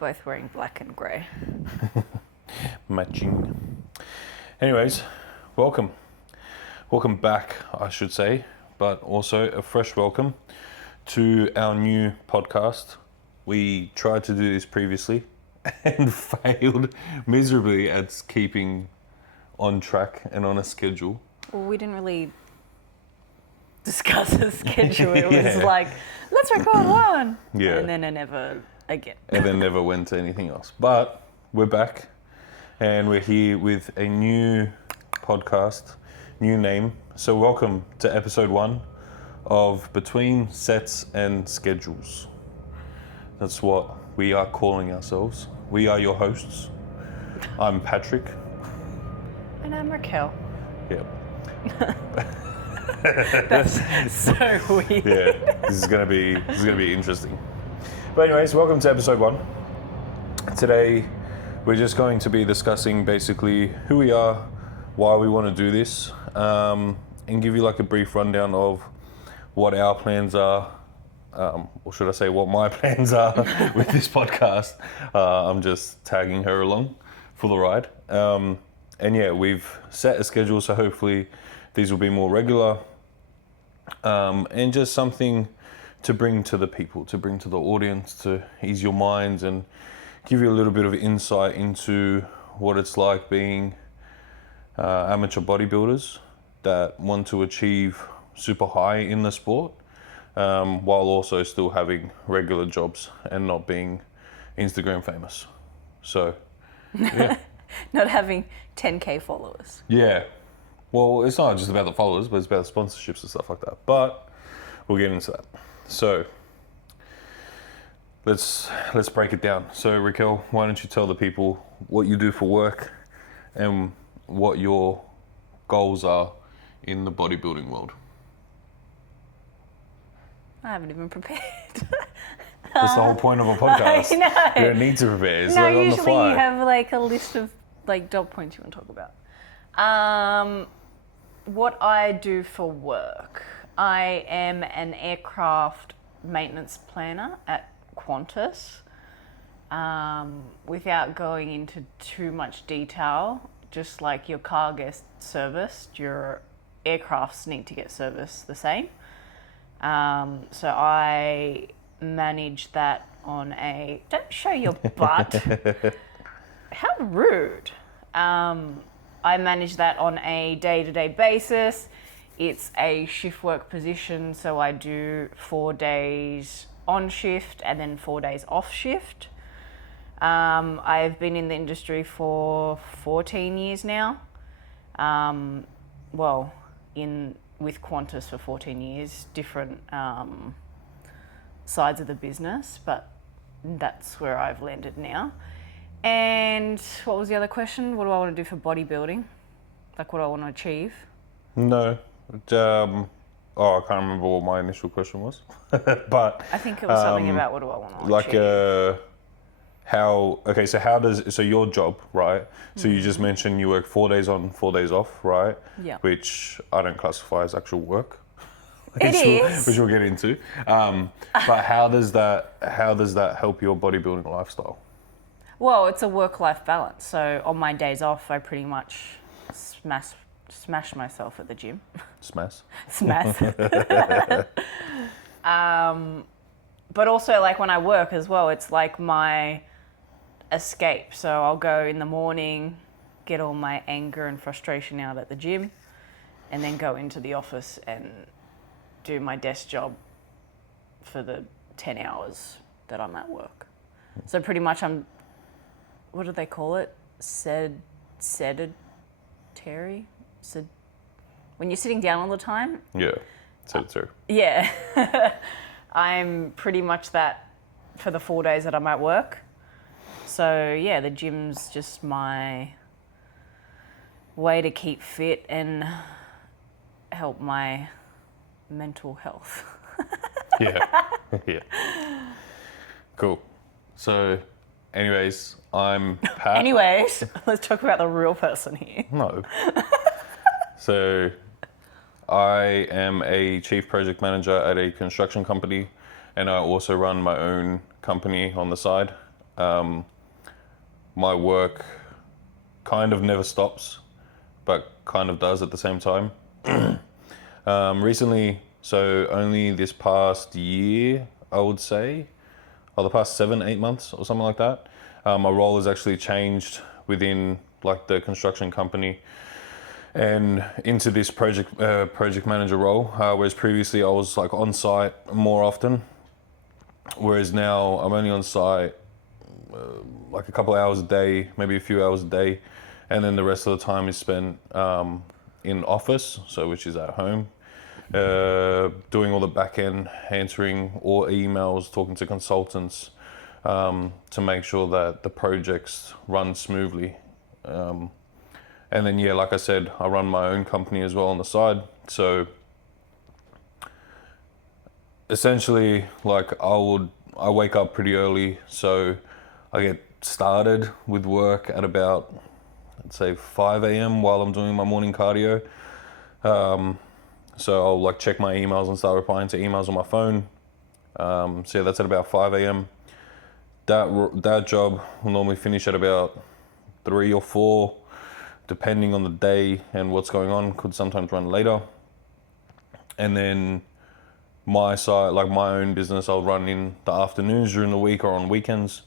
We're both wearing black and grey. Matching. Anyways, welcome. Welcome back, I should say, but also a fresh welcome to our new podcast. We tried to do this previously and failed miserably at keeping on track and on a schedule. Well, we didn't really discuss a schedule. It was like, let's record one. Yeah. And then it never again. And then never went to anything else. But we're back and we're here with a new podcast, new name. So welcome to episode 1 of Between Sets and Schedules. That's what we are calling ourselves. We are your hosts. I'm Patrick. And I'm Raquel. Yep. That's so weird. Yeah, this is gonna be interesting. But anyways, welcome to episode 1. Today, we're just going to be discussing basically who we are, why we want to do this, and give you like a brief rundown of what our plans are, or should I say what my plans are with this podcast. I'm just tagging her along for the ride. And yeah, we've set a schedule, so hopefully these will be more regular, and just something to bring to the people, to bring to the audience, to ease your minds and give you a little bit of insight into what it's like being amateur bodybuilders that want to achieve super high in the sport, while also still having regular jobs and not being Instagram famous. So, yeah. Not having 10k followers. Yeah. Well, it's not just about the followers, but it's about the sponsorships and stuff like that. But we'll get into that. So let's break it down. So Raquel, why don't you tell the people what you do for work and what your goals are in the bodybuilding world? I haven't even prepared. That's the whole point of a podcast. I know. You don't need to prepare. It's No, like on the usually fly. you have like a list of like dot points you want to talk about. What I do for work. I am an aircraft maintenance planner at Qantas. Without going into too much detail, just like your car gets serviced, your aircrafts need to get serviced the same. So I manage that on a... Don't show your butt. How rude. I manage that on a day-to-day basis. It's a shift work position, so I do 4 days on shift and then 4 days off shift. I've been in the industry for 14 years now. With Qantas for 14 years, different sides of the business, but that's where I've landed now. And what was the other question? What do I want to do for bodybuilding? Like what do I want to achieve? No. I can't remember what my initial question was. But I think it was something about what do I want to like achieve. so your job, right? So you just mentioned you work 4 days on, 4 days off, right? Yeah. Which I don't classify as actual work. It is. Which we'll get into. But how does that help your bodybuilding lifestyle? Well, it's a work-life balance. So on my days off, I pretty much smash myself at the gym. Smash. But also like when I work as well, it's like my escape. So I'll go in the morning, get all my anger and frustration out at the gym, and then go into the office and do my desk job for the 10 hours that I'm at work. So pretty much I'm, what do they call it? Sedentary? When you're sitting down all the time? Yeah, sedentary. Yeah. I'm pretty much that for the 4 days that I'm at work. So yeah, the gym's just my way to keep fit and help my mental health. Yeah. Yeah. Cool. So, anyways, I'm Pat. Anyways, let's talk about the real person here. No. So, I am a chief project manager at a construction company, and I also run my own company on the side. my work kind of never stops, but kind of does at the same time. Recently, so only this past year, I would say, or the past 7-8 months or something like that, my role has actually changed within like the construction company and into this project manager role, whereas previously I was like on site more often, whereas now I'm only on site like a couple of hours a day, maybe a few hours a day, and then the rest of the time is spent in office, so which is at home, doing all the back end, answering all emails, talking to consultants, to make sure that the projects run smoothly. And then, yeah, like I said, I run my own company as well on the side. So essentially, like I wake up pretty early, so I get started with work at about, I'd say 5 a.m. while I'm doing my morning cardio. So I'll like check my emails and start replying to emails on my phone. So yeah, that's at about 5 a.m. That job will normally finish at about 3 or 4, depending on the day and what's going on. Could sometimes run later. And then my side, like my own business, I'll run in the afternoons during the week or on weekends.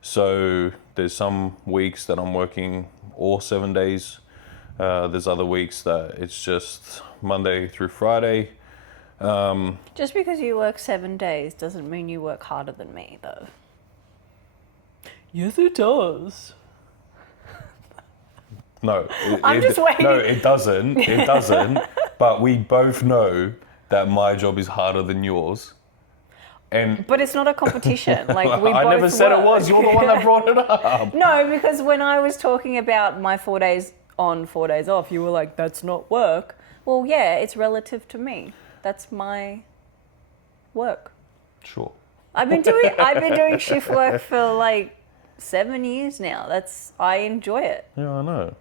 So there's some weeks that I'm working all 7 days. There's other weeks that it's just Monday through Friday. Just because you work 7 days doesn't mean you work harder than me, though. Yes, it does. No, I'm just waiting. No, it doesn't. It doesn't. But we both know that my job is harder than yours. But it's not a competition. Like I never said it was. You're the one that brought it up. No, because when I was talking about my 4 days on, 4 days off, you were like, "That's not work." Well, yeah, it's relative to me. That's my work. Sure. I've been doing shift work for like 7 years now. I enjoy it. Yeah, I know.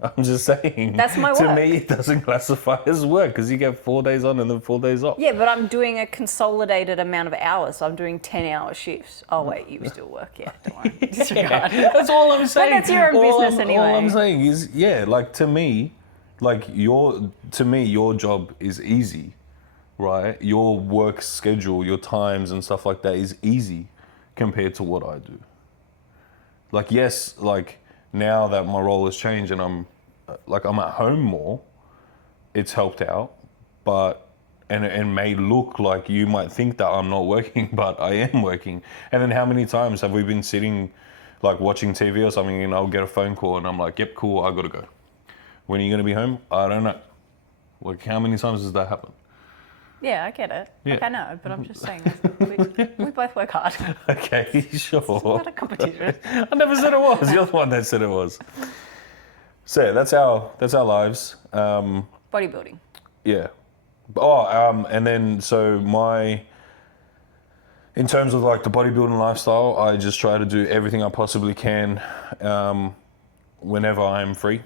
I'm just saying. That's my work. To me, it doesn't classify as work because you get 4 days on and then 4 days off. Yeah, but I'm doing a consolidated amount of hours. So I'm doing 10-hour shifts. Oh, wait, you still work? Yeah, don't worry. Disregard. That's all I'm saying. But that's your own business anyway. All I'm saying is, yeah, like to me, your job is easy, right? Your work schedule, your times and stuff like that is easy compared to what I do. Like, yes, like now that my role has changed and I'm at home more, it's helped out, but it may look like you might think that I'm not working, but I am working. And then how many times have we been sitting like watching TV or something and I'll get a phone call and I'm like, yep, cool, I gotta go. When are you gonna be home? I don't know. Like, how many times does that happen? Yeah, I get it. Yeah. Like, I know, but I'm just saying, we both work hard. Okay, sure. It's not a competition. I never said it was. You're the one that said it was. So yeah, that's our lives. Bodybuilding. Yeah. And then so in terms of like the bodybuilding lifestyle, I just try to do everything I possibly can whenever I'm free.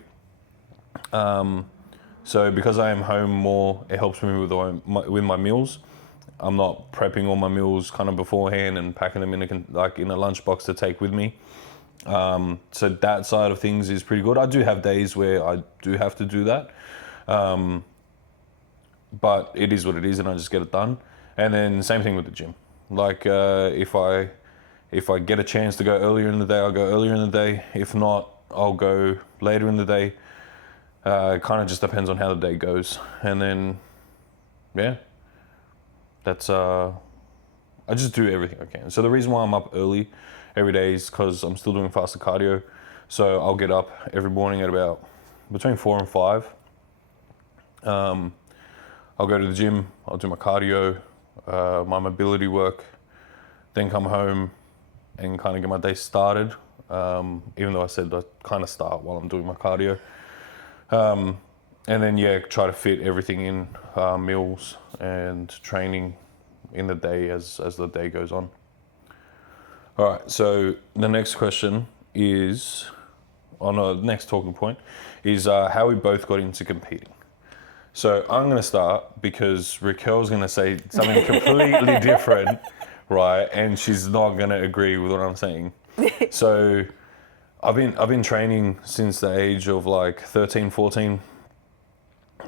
So because I am home more, it helps me with my meals. I'm not prepping all my meals kind of beforehand and packing them in a lunchbox to take with me. So that side of things is pretty good. I do have days where I do have to do that. But it is what it is and I just get it done. And then same thing with the gym. Like if I get a chance to go earlier in the day, I'll go earlier in the day. If not, I'll go later in the day. It kind of just depends on how the day goes. And then, yeah, that's, I just do everything I can. So the reason why I'm up early every day is because I'm still doing faster cardio. So I'll get up every morning at about between 4 and 5. I'll go to the gym, I'll do my cardio, my mobility work, then come home and kind of get my day started. Even though I said I kind of start while I'm doing my cardio. And then, yeah, try to fit everything in, meals and training in the day as the day goes on. All right, so the next question is, the next talking point is how we both got into competing. So I'm going to start because Raquel's going to say something completely different, right? And she's not going to agree with what I'm saying. So I've been training since the age of like 13, 14,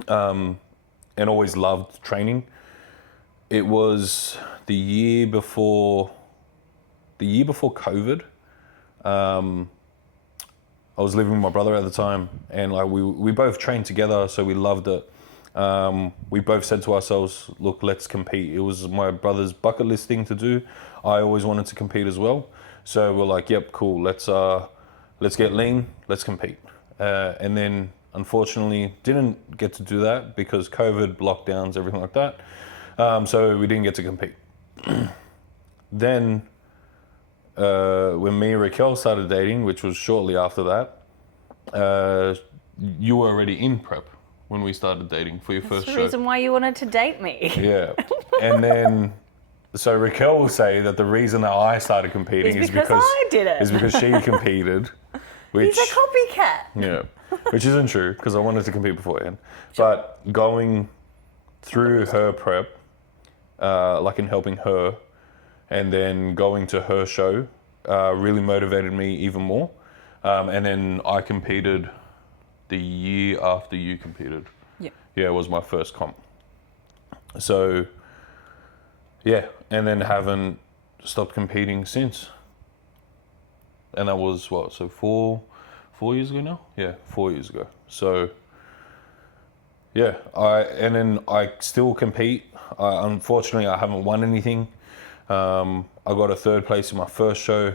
and always loved training. It was the year before COVID. I was living with my brother at the time, and like we both trained together, so we loved it. We both said to ourselves, look, let's compete. It was my brother's bucket list thing to do. I always wanted to compete as well. So we're like, yep, cool, let's get lean, let's compete. And then unfortunately didn't get to do that because COVID, lockdowns, everything like that. So we didn't get to compete. Then when me and Raquel started dating, which was shortly after that, you were already in prep when we started dating for your first show. That's the reason why you wanted to date me. Yeah. And then, so Raquel will say that the reason that I started competing is because I did it. Is because she competed. Which, He's a copycat. Yeah. Which isn't true because I wanted to compete beforehand. Sure. But going through her prep, like in helping her, and then going to her show really motivated me even more. And then I competed the year after you competed. Yeah. Yeah, it was my first comp. So, yeah, and then haven't stopped competing since. And that was what, so four years ago now? Yeah, 4 years ago. So, yeah, I still compete. Unfortunately, I haven't won anything. I got a third place in my first show.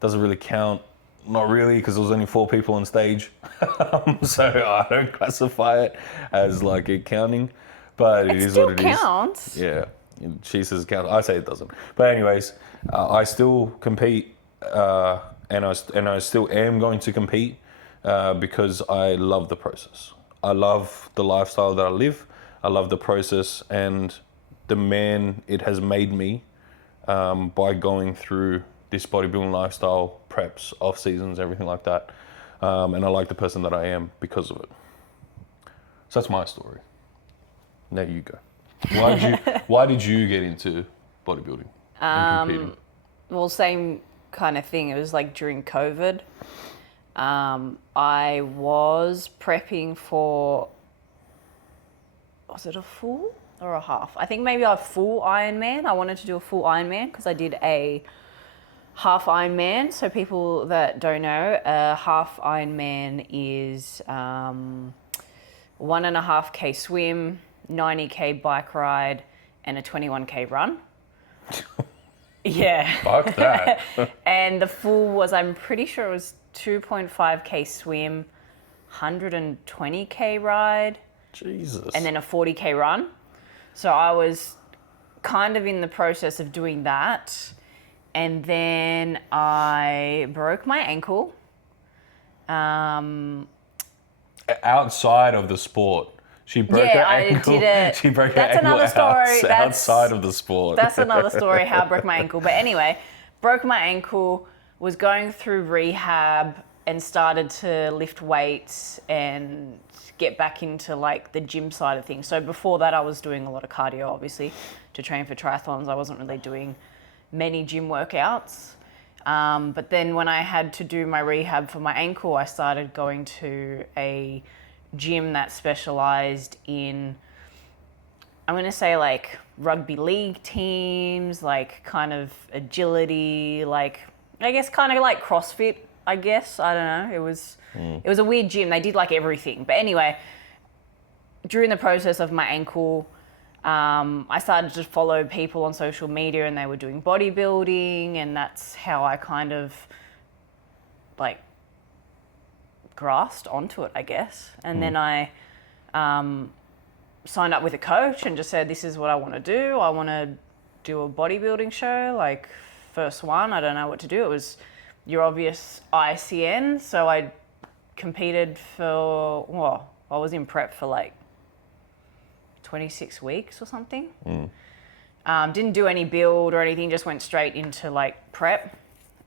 Doesn't really count. Not really, because there was only 4 people on stage. So I don't classify it as like it counting. But it is what it is. It still counts. Yeah, she says it counts. I say it doesn't. But anyways, I still compete, and I still am going to compete because I love the process. I love the lifestyle that I live. I love the process and the man it has made me by going through this bodybuilding lifestyle, preps, off seasons, everything like that. And I like the person that I am because of it. So that's my story. Now you go. Why did you get into bodybuilding and competing? Well, same kind of thing. It was like during COVID. I was prepping for, was it a full or a half? I think maybe a full Ironman. I wanted to do a full Ironman because I did a half Ironman. So people that don't know, a half Ironman is 1.5K swim, 90K bike ride, and a 21K run. Yeah. Fuck that. And the full was, I'm pretty sure it was 2.5K swim, 120K ride. Jesus. And then a 40K run. So I was kind of in the process of doing that. And then I broke my ankle. Outside of the sport. She broke her ankle. I did it. She broke her That's ankle another story. outside of the sport. That's another story, how I broke my ankle. But anyway, broke my ankle, was going through rehab and started to lift weights and get back into like the gym side of things. So before that, I was doing a lot of cardio, obviously, to train for triathlons. I wasn't really doing many gym workouts. But then when I had to do my rehab for my ankle, I started going to a gym that specialized in, I'm going to say like rugby league teams, like kind of agility, like I guess kind of like CrossFit, I guess. I don't know. It was a weird gym. They did like everything. But anyway, during the process of my ankle, I started to follow people on social media and they were doing bodybuilding, and that's how I kind of like grasped onto it, I guess. And then I signed up with a coach and just said, this is what I want to do. I want to do a bodybuilding show, like first one. I don't know what to do. It was your obvious ICN. So I competed for, well, I was in prep for like 26 weeks or something. Didn't do any build or anything, just went straight into like prep.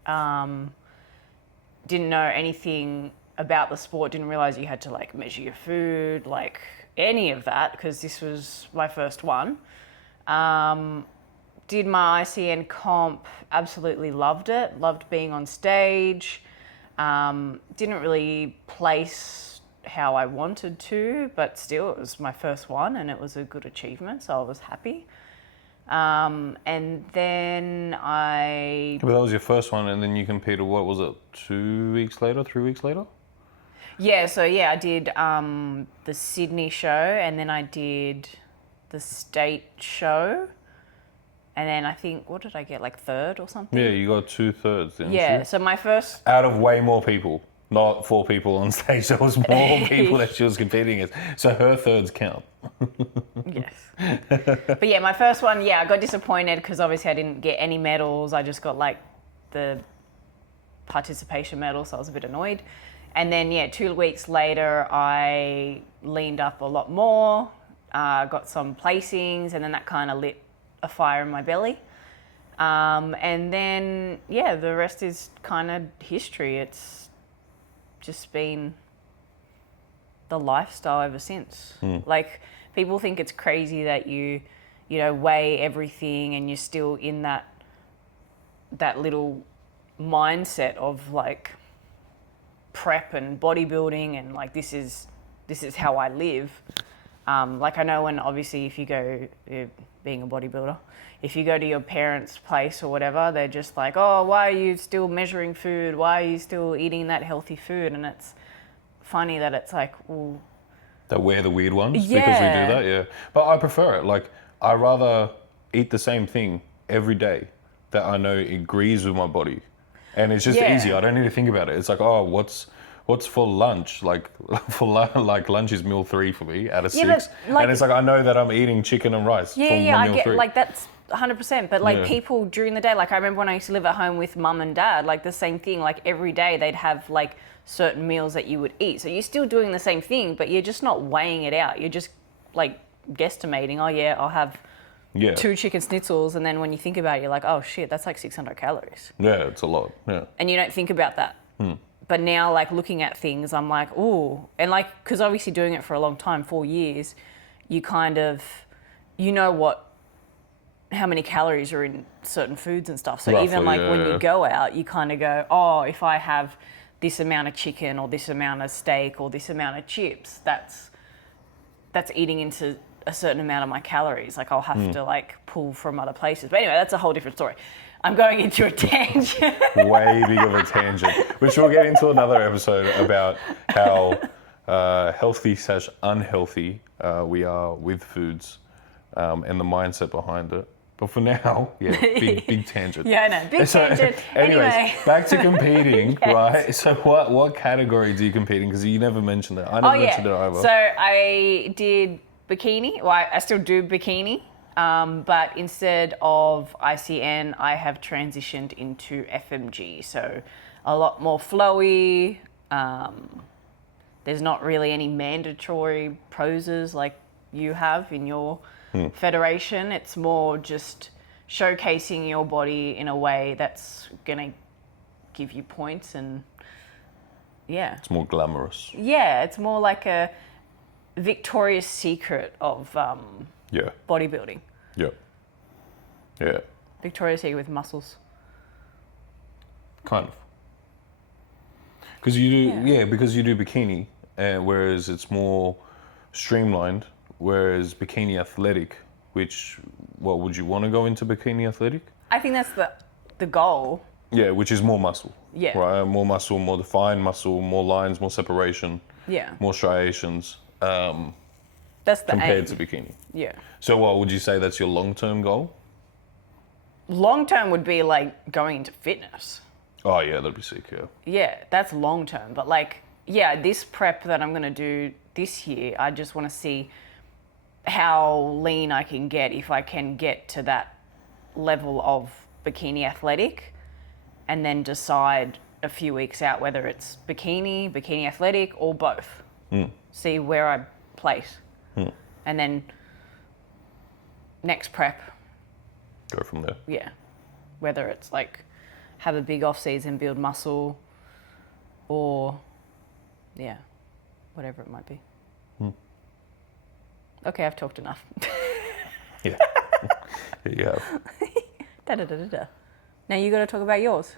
Didn't know anything about the sport, didn't realize you had to like measure your food, like any of that, because this was my first one. did my ICN comp, absolutely loved it. Loved being on stage. Didn't really place how I wanted to, but still it was my first one and it was a good achievement, so I was happy. And then But that was your first one, and then you competed, what was it, 2 weeks later, 3 weeks later? Yeah, so I did the Sydney show, and then I did the state show, and then I think, what did I get, like third or something? Yeah, you got 2/3, didn't you? Yeah, so my first... Out of way more people, not 4 people on stage. There was more people that she was competing against. So her thirds count. Yes. But yeah, my first one, I got disappointed because obviously I didn't get any medals. I just got like the participation medal, so I was a bit annoyed. And then 2 weeks later, I leaned up a lot more, got some placings, and then that kind of lit a fire in my belly. And then, the rest is kind of history. It's just been the lifestyle ever since. Like, people think it's crazy that you weigh everything and you're still in that little mindset of like prep and bodybuilding and like this is how I live. Like I know when obviously if you go, being a bodybuilder, if you go to your parents' place or whatever, they're just like, oh, why are you still measuring food? Why are you still eating that healthy food? And it's funny that it's like, well... That we're the weird ones because we do that, yeah. But I prefer it. Like, I rather eat the same thing every day that I know agrees with my body. And it's just easy. I don't need to think about it. It's like, oh, what's for lunch? Like, like lunch is meal 3 for me out of 6. Like, and it's like, I know that I'm eating chicken and rice from I meal get 3. like that's 100%. But like people during the day, like I remember when I used to live at home with mum and dad, like the same thing. Like every day they'd have like certain meals that you would eat. So you're still doing the same thing, but you're just not weighing it out. You're just like guesstimating. Oh yeah, I'll have 2 chicken schnitzels, and then when you think about it, you're like, oh shit, that's like 600 calories. Yeah, it's a lot. Yeah. And you don't think about that. But now, like looking at things, I'm like, ooh, and like because obviously doing it for a long time, 4 years, you kind of, how many calories are in certain foods and stuff. So roughly, even like when you go out, you kind of go, oh, if I have this amount of chicken or this amount of steak or this amount of chips, that's eating into a certain amount of my calories. Like I'll have to like pull from other places. But anyway, that's a whole different story. I'm going into a tangent. Way big of a tangent, which we'll get into another episode about how healthy/unhealthy we are with foods and the mindset behind it. But for now, big tangent. Yeah, I know, big tangent. Anyways, back to competing, right? So what category do you compete in? Because you never mentioned it. I never mentioned it either. So I did bikini. Well, I still do bikini. But instead of ICN, I have transitioned into FMG. So a lot more flowy. There's not really any mandatory poses like you have in your federation. It's more just showcasing your body in a way that's going to give you points and It's more glamorous. Yeah, it's more like a Victoria's Secret of bodybuilding. Yeah. Victoria's Secret with muscles. Kind of. Because you do, because you do bikini, whereas it's more streamlined, whereas bikini athletic, what would you want to go into bikini athletic? I think that's the goal. Yeah, which is more muscle. Yeah. Right, more muscle, more defined muscle, more lines, more separation. Yeah. More striations. That's the compared aim. to bikini. Yeah. So what would you say that's your long-term goal? Long-term would be like going into fitness. Oh yeah, that'd be sick, yeah. Yeah, that's long-term. But like, this prep that I'm going to do this year, I just want to see how lean I can get if I can get to that level of bikini athletic, and then decide a few weeks out whether it's bikini athletic, or both. See where I place. And then next prep. Go from there. Yeah. Whether it's like have a big off season, build muscle, or whatever it might be. Okay, I've talked enough. Yeah. You have. Da-da-da-da-da. Now you got to talk about yours.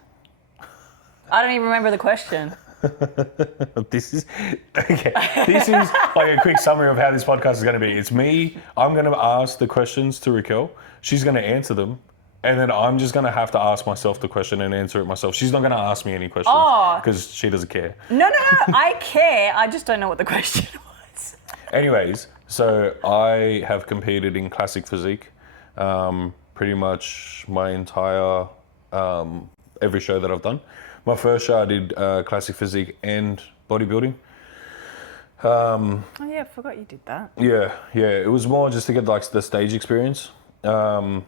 I don't even remember the question. This is like a quick summary of how this podcast is going to be. It's me. I'm going to ask the questions to Raquel. She's going to answer them. And then I'm just going to have to ask myself the question and answer it myself. She's not going to ask me any questions because she doesn't care. No. I care. I just don't know what the question was. Anyways, so I have competed in classic physique pretty much my entire, every show that I've done. My first show I did classic physique and bodybuilding. Oh yeah, I forgot you did that. Yeah. It was more just to get like the stage experience. And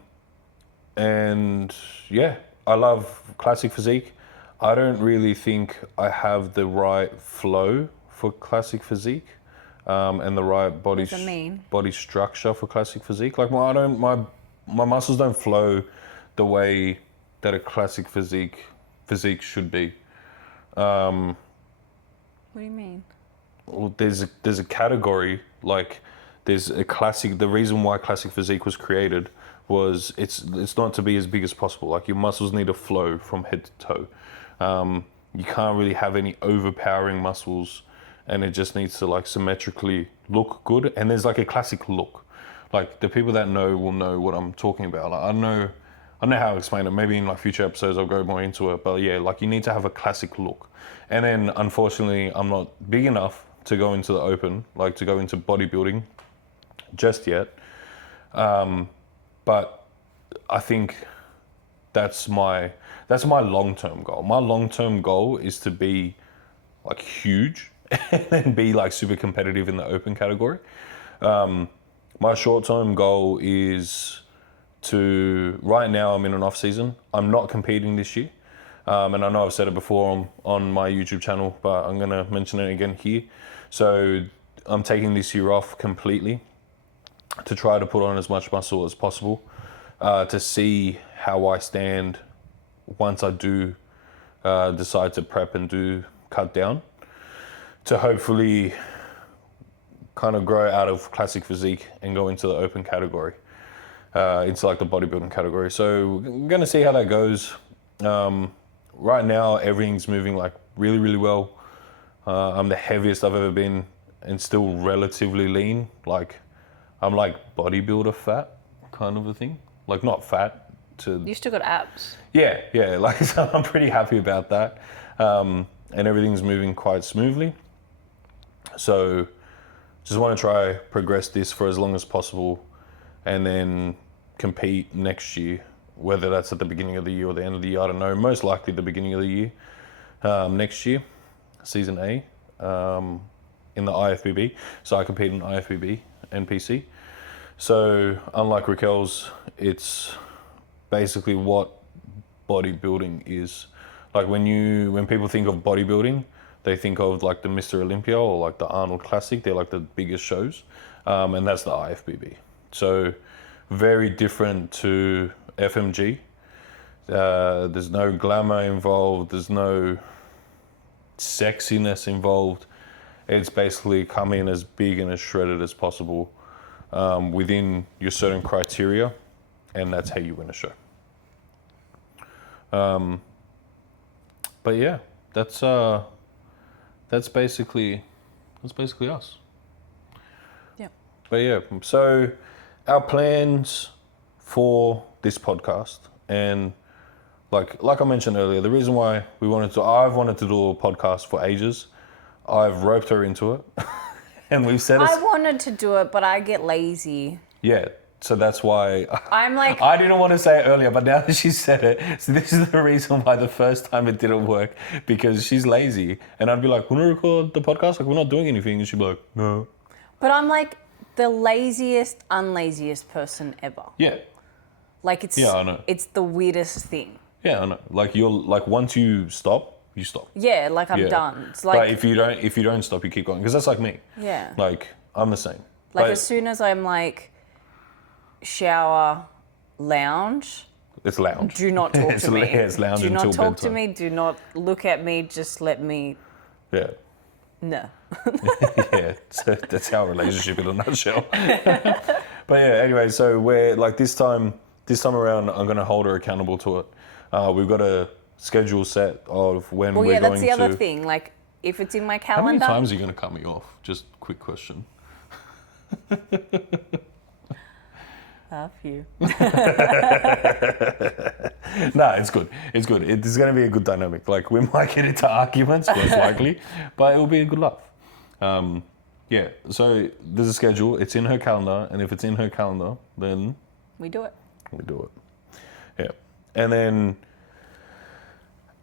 yeah, I love classic physique. I don't really think I have the right flow for classic physique, and the right body structure for classic physique. Like my muscles don't flow the way that a classic physique should be. What do you mean? Well, there's a category, like there's a classic. The reason why classic physique was created was it's not to be as big as possible. Like your muscles need to flow from head to toe. You can't really have any overpowering muscles, and it just needs to like symmetrically look good. And there's like a classic look. Like the people that know will know what I'm talking about. Like, I know how to explain it. Maybe in like future episodes I'll go more into it. But yeah, like you need to have a classic look. And then unfortunately I'm not big enough to go into the open, like to go into bodybuilding just yet. But I think that's my long-term goal. My long-term goal is to be like huge and be like super competitive in the open category. My short-term goal is right now I'm in an off season. I'm not competing this year. And I know I've said it before on my YouTube channel, but I'm going to mention it again here. So I'm taking this year off completely to try to put on as much muscle as possible, to see how I stand once I do decide to prep and do cut down, to hopefully kind of grow out of classic physique and go into the open category, into like the bodybuilding category. So I'm going to see how that goes. Right now, everything's moving like really, really well. I'm the heaviest I've ever been and still relatively lean. Like I'm like bodybuilder fat kind of a thing. Like not fat to... You still got abs. Yeah. Like so I'm pretty happy about that. And everything's moving quite smoothly. So just want to try progress this for as long as possible and then compete next year, whether that's at the beginning of the year or the end of the year, I don't know. Most likely the beginning of the year. Next year, season A, in the IFBB. So I compete in IFBB and PC. So unlike Raquel's, it's basically what bodybuilding is. Like when people think of bodybuilding, they think of like the Mr. Olympia or like the Arnold Classic. They're like the biggest shows, and that's the IFBB. So very different to FMG. There's no glamour involved. There's no sexiness involved. It's basically come in as big and as shredded as possible within your certain criteria, and that's how you win a show. But yeah, that's basically us. Yeah. But yeah, so our plans for this podcast, and like I mentioned earlier, the reason why I've wanted to do a podcast for ages. I've roped her into it, and we've said I wanted to do it, but I get lazy. Yeah, so that's why I'm like... I didn't want to say it earlier, but now that she said it, so this is the reason why the first time it didn't work, because she's lazy. And I'd be like, want to record the podcast? Like, we're not doing anything. And she'd be like, no. But I'm like the unlaziest person ever. Yeah. Like it's... Yeah, I know. It's the weirdest thing. Yeah, I know. Like once you stop, you stop. Yeah, like I'm done. It's like... But if you don't stop, you keep going. Because that's like me. Yeah. Like, I'm the same. Like but as soon as I'm like, shower, lounge... It's lounge. Do not talk to me. Yeah, it's lounge do until not talk bedtime. to me. Do not look at me. Just let me... Yeah. No. Yeah, so that's our relationship in a nutshell. But yeah, anyway, so we're like this time this time around, I'm going to hold her accountable to it. We've got a schedule set of when we're going to... Well, yeah, that's the other thing. Like, if it's in my How many calendar... times are you going to cut me off? Just quick question. A few. No, it's good. It's good. It's going to be a good dynamic. Like, we might get into arguments, most likely, but it will be a good laugh. Yeah, so there's a schedule. It's in her calendar, and if it's in her calendar, then... We do it. We do it. Yeah. And then,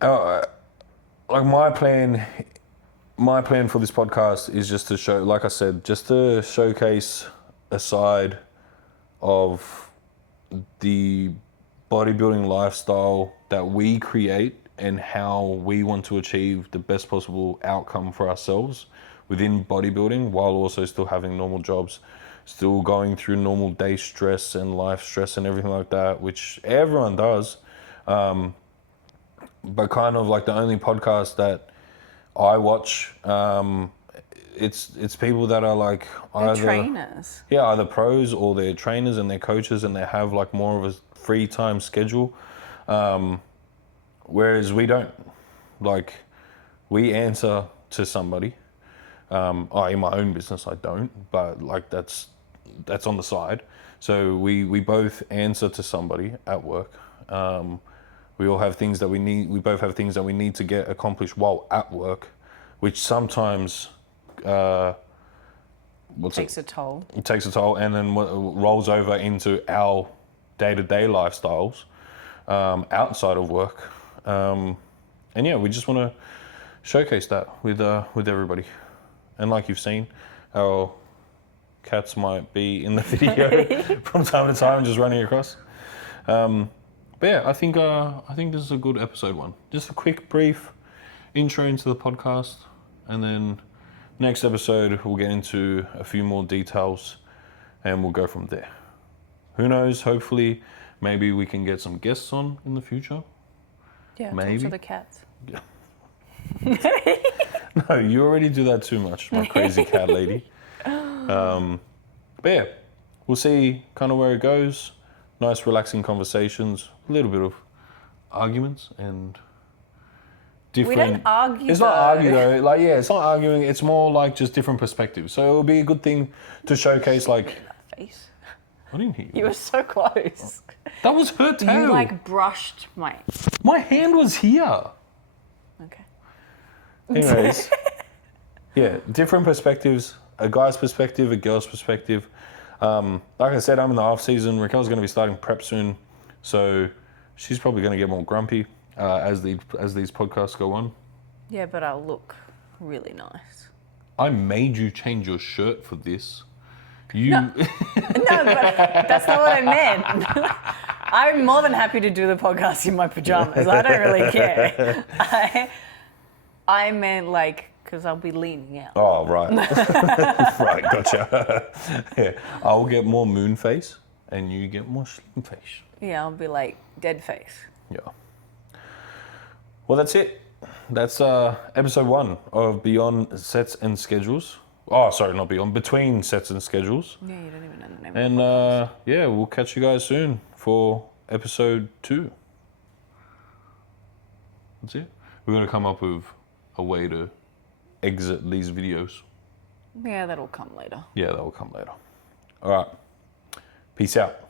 like my plan for this podcast is just to show, like I said, just to showcase a side of the bodybuilding lifestyle that we create and how we want to achieve the best possible outcome for ourselves within bodybuilding, while also still having normal jobs, still going through normal day stress and life stress and everything like that, which everyone does. But kind of like the only podcast that I watch, it's people that are like They're trainers. Yeah, either pros or they're trainers and they're coaches, and they have like more of a free time schedule. Whereas we don't. Like, we answer to somebody. In my own business I don't, but like that's on the side. So we both answer to somebody at work. We all have things that we need. We both have things that we need to get accomplished while at work, which sometimes Takes a toll. It takes a toll, and then rolls over into our day-to-day lifestyles outside of work. And yeah, we just want to showcase that with everybody. And like you've seen, our cats might be in the video from time to time, just running across. But yeah, I think this is a good episode one. Just a quick, brief intro into the podcast, and then next episode we'll get into a few more details, and we'll go from there. Who knows? Hopefully, maybe we can get some guests on in the future. Yeah, maybe. talk to the cats. Yeah. No, you already do that too much, my crazy cat lady. But yeah, we'll see kind of where it goes. Nice, relaxing conversations, a little bit of arguments and different... We don't argue. It's not argue though. Like, yeah, it's not arguing. It's more like just different perspectives. So it'll be a good thing to showcase. Like, face. I didn't hear you. You were so close. That was her tail. You like brushed my... My hand was here. Okay. Anyways, yeah, different perspectives. A guy's perspective, a girl's perspective. Like I said, I'm in the off season. Raquel's going to be starting prep soon, so she's probably going to get more grumpy as these podcasts go on. Yeah, but I'll look really nice. I made you change your shirt for this. You... No, but that's not what I meant. I'm more than happy to do the podcast in my pajamas. I don't really care. I meant like, because I'll be leaning out. Oh, right. Right, gotcha. Yeah, I'll get more moon face and you get more slim face. Yeah, I'll be like dead face. Yeah. Well, that's it. That's episode 1 of Beyond Sets and Schedules. Oh, sorry, not Beyond. Between Sets and Schedules. Yeah, you don't even know the name. And yeah, we'll catch you guys soon for episode 2. That's it. We're going to come up with a way to exit these videos. Yeah, that'll come later. Yeah, that will come later. All right. Peace out.